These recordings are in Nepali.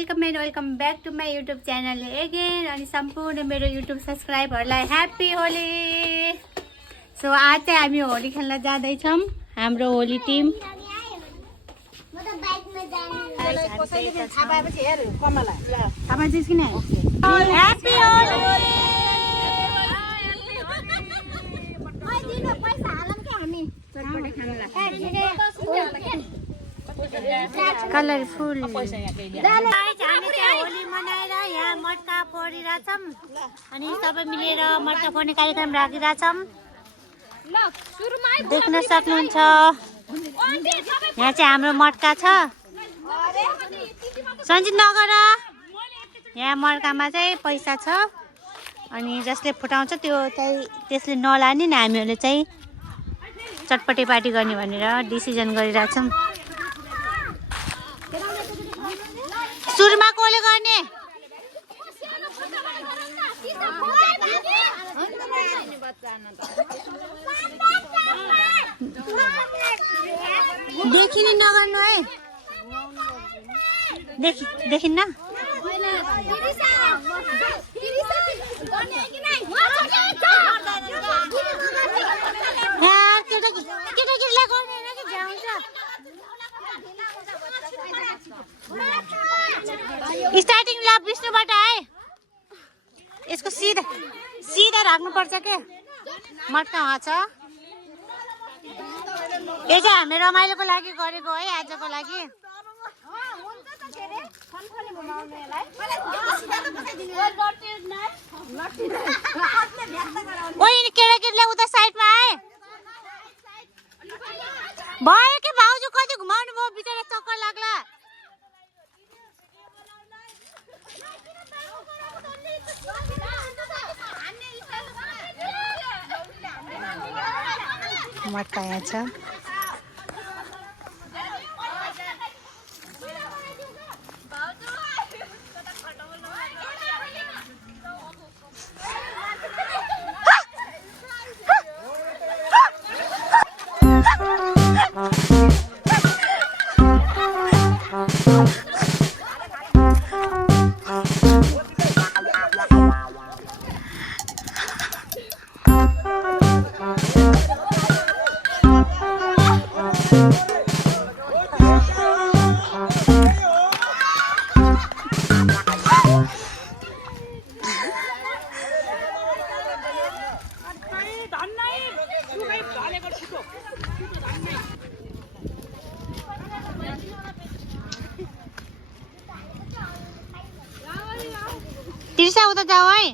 Welcome and welcome back to my YouTube channel again. अनि सम्पूर्ण मेरो युट्युब सब्सक्राइबरलाई ह्याप्पी होली। सो आज चाहिँ हामी होली खेल्न जाँदैछौँ, हाम्रो होली टिम। कलरफुल होली मनाएर यहाँ मटका फोडिरहेछौँ अनि सबै मिलेर मटका फोड्ने कार्यक्रम राखिरहेछौँ। देख्न सक्नुहुन्छ यहाँ चाहिँ हाम्रो मटका छ। सन्जित नगर यहाँ मटकामा चाहिँ पैसा छ अनि जसले फुटाउँछ त्यो चाहिँ त्यसले नलाने नि, हामीहरूले चाहिँ चटपटे पार्टी गर्ने भनेर डिसिजन गरिरहेछौँ। सुरुमा कसले गर्ने? देखिने नगर्नु है, देखिन्न। केटाकेटीलाई गर्ने होइन कि भ्याउँछ। स्टार्टिङ ल विष्णुबाट है, यसको सिधा सिधा राख्नुपर्छ के मटका वहाँ छ। यो चाहिँ हामी रमाइलोको लागि गरेको है, आजको लागि। केटाकेटीलाई उता साइडमा आए भयो कि भाउजू कति घुमाउनु भयो, बिचरा चक्कर लाग्ला। मटका यहाँ छ। तिर्सा उता जाऊ है।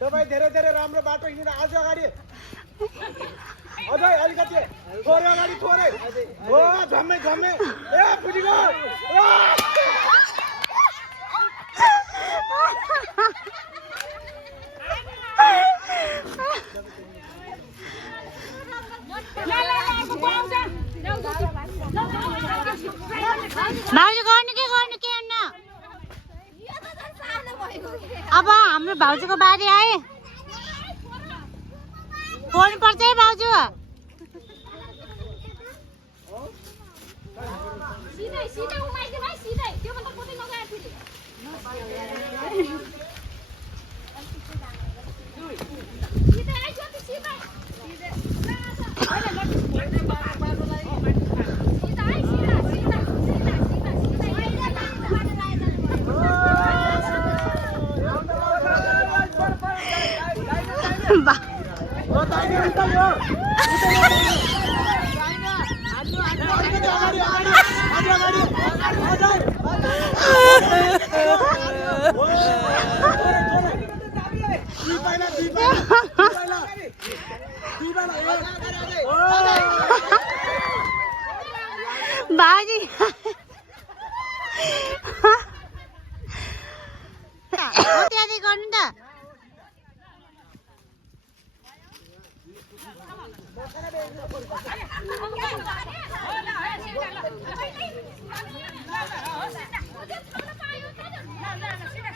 तपाईँ धेरै धेरै राम्रो बाटो हिँडेर आज अगाडि अझै अलिकति थोरै अगाडि थोरै हो झम्मै झम्मै ए फुटिगयो। भाउजू गर्नु के गर्न? अब हाम्रो भाउजूको बारी आए, फोड्नु पर्छ है भाउजू।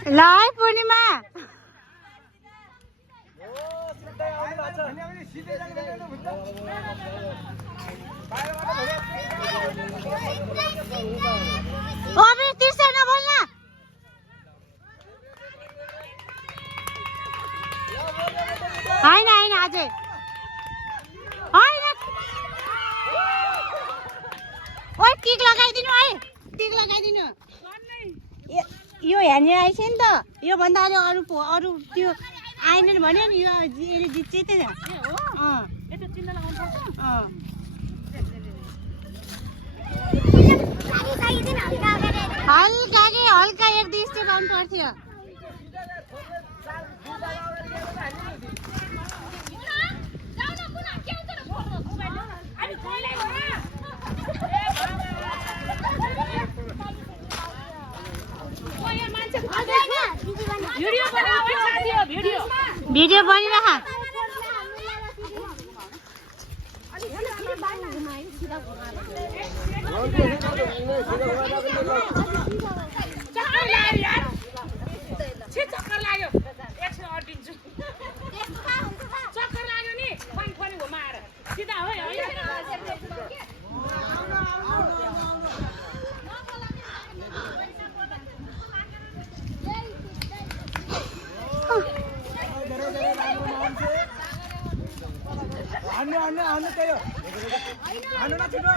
ल है पूर्णिमा अबे तिर्सै नबोल्न होइन होइन अझै होइन ओइ टिक लगाइदिनु है टिक लगाइदिनु यो यहाँनिर आइछ नि त योभन्दा अरू त्यो आएन भन्यो नि यो यसले जित्छ त हल्का एक दुई स्टेप आउनु पर्थ्यो भिडियो बनिरह चक्कर लाग्यो एकछिन अड्डिन्छु चक्कर लाग्यो नि फन फनी घुमाएर सिधा हो हान्नु त्यही हान्नु न छिटो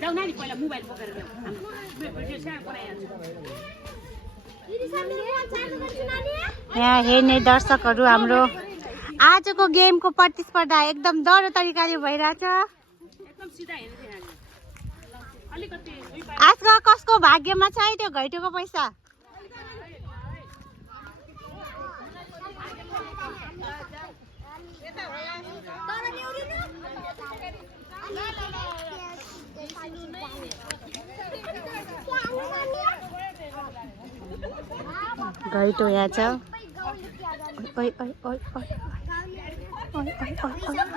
जाऊ नानी पहिला मोबाइल बोकेर यहाँ हेर्ने दर्शकहरू हाम्रो आजको गेमको प्रतिस्पर्धा एकदम डह्रो तरिकाले भइरहेछ आजको कसको भाग्यमा छ है त्यो घैटोको पैसा घैटो यहाँ छ ओइ ओइ ओइ ओइ ओइ ओइ ओइ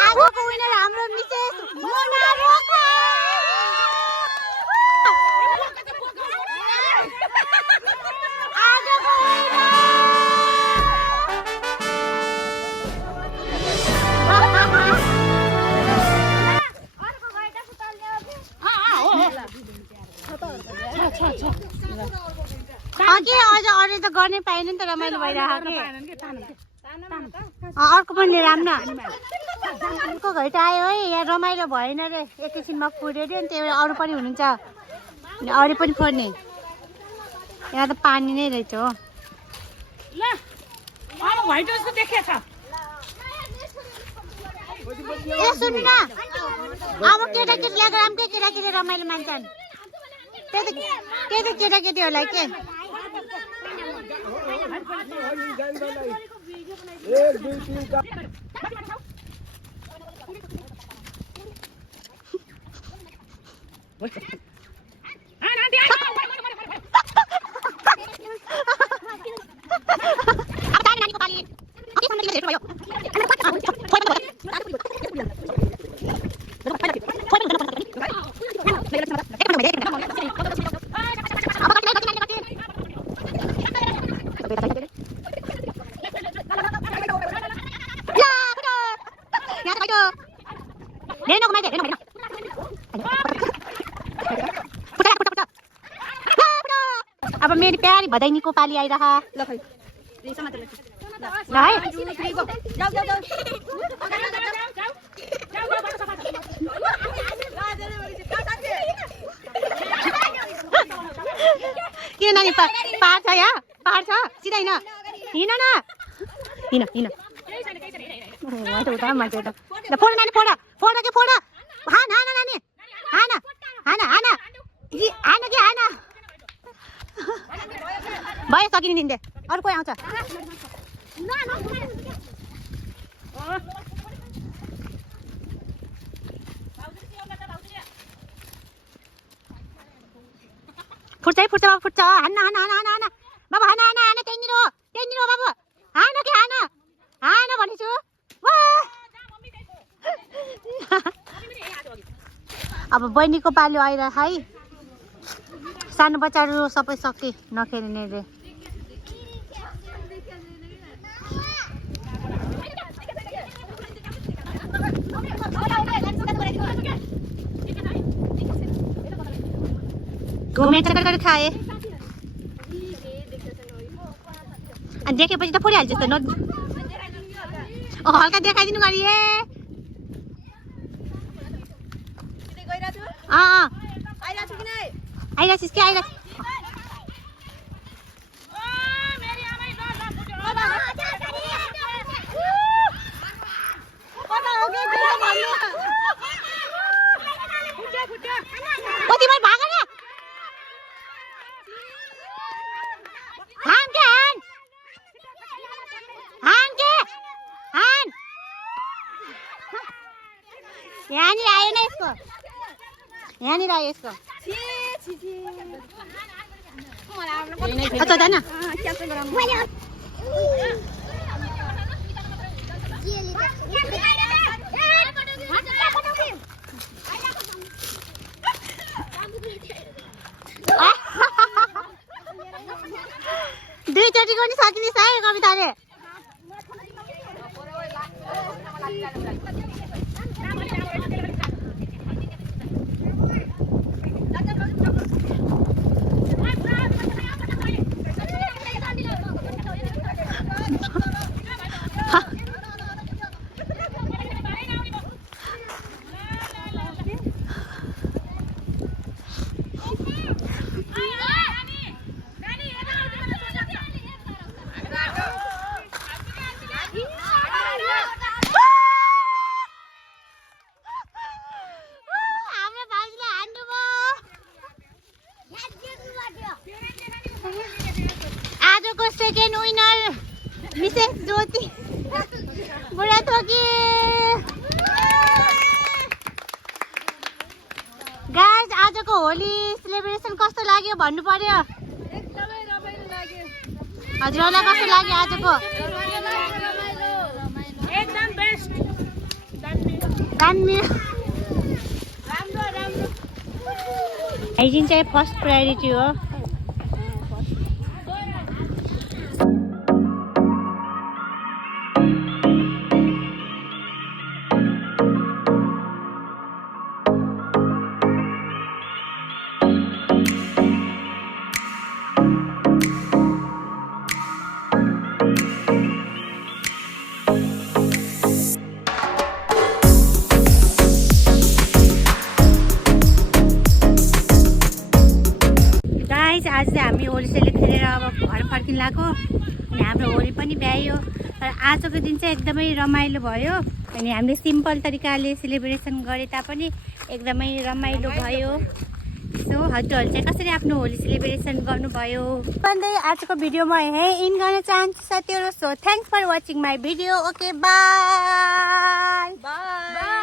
आजको विनर हाम्रो मिसेस मोना रोका आजको अघि अझ अरू त गर्नै पाएन नि त रमाइलो भइरहेको अर्को पनि लिएर आउनु न अर्को घैटो आयो है यहाँ रमाइलो भएन रे एकैछिनमा फुर्यो नि त्यही भएर अरू पनि हुनुहुन्छ अरू पनि फोर्ने यहाँ त पानी नै रहेछ हो ल अब घैटो जस्तो देखेछ ए सुन्नु न अब केटाकेटीलाई ग्रामकै केटाकेटी रमाइलो मान्छन् त्यही त केटाकेटीहरूलाई के एक दुई तीन चार रेनको माइते रेनको अब मेरी प्यारी भदैनीको पाली आइरहा ल खै ल है किन नानी पार छ यहाँ पार छ सिधा हिँड न हिँड हिँड उता मान्छे उता ल फोड नानी फोड फोड कि फोड हान हान नानी हान हान हान हान कि हान भयो सकिने निन्दे अरू कोही आउँछ फुट्छ है फुट्छ बाबु फुट्छ हान हान हान हान हान बाबु हान हान हान त्यहीँनिर हो बाबु हान कि हान हान भनेछु अब बहिनीको पालो आएर है सानो बच्चाहरू सबै सके नखेल्ने रे घुमे चक्कर खाए अनि देखेपछि त फोडिहाल्छ जस्तो हल्का देखाइदिनु गरी आइरहेछिस् कि आइरहेछ कति बार भाग न हान के हान हान के हान यहाँनिर आयो न यसको यहाँनिर आयो यसको अच्छा था ना दुईचोटि पनि सकिने है कविताले आजको सेकेन्ड विनर मिसेस ज्योति बुढाथोकी गाइस आजको होली सेलिब्रेसन कस्तो लाग्यो भन्नु पर्यो एकदमै रमाइलो लाग्यो हजुरलाई कस्तो लाग्यो आजको एकदम बेस्ट दामी राम्रो राम्रो हाइजिन चाहिँ फर्स्ट प्रायोरिटी हो आज चाहिँ हामी होली सेली खेलेर अब घर फर्किन लाग्यो अनि हाम्रो होली पनि भ्यायो तर आजको दिन चाहिँ एकदमै रमाइलो भयो अनि हामीले सिम्पल तरिकाले सेलिब्रेसन गरे तापनि एकदमै रमाइलो भयो सो हजुरहरूले चाहिँ कसरी आफ्नो होली सेलिब्रेसन गर्नुभयो भन्दै आजको भिडियो म यहीँ इन गर्न चाहन्छु साथीहरू so thanks for watching my video okay bye by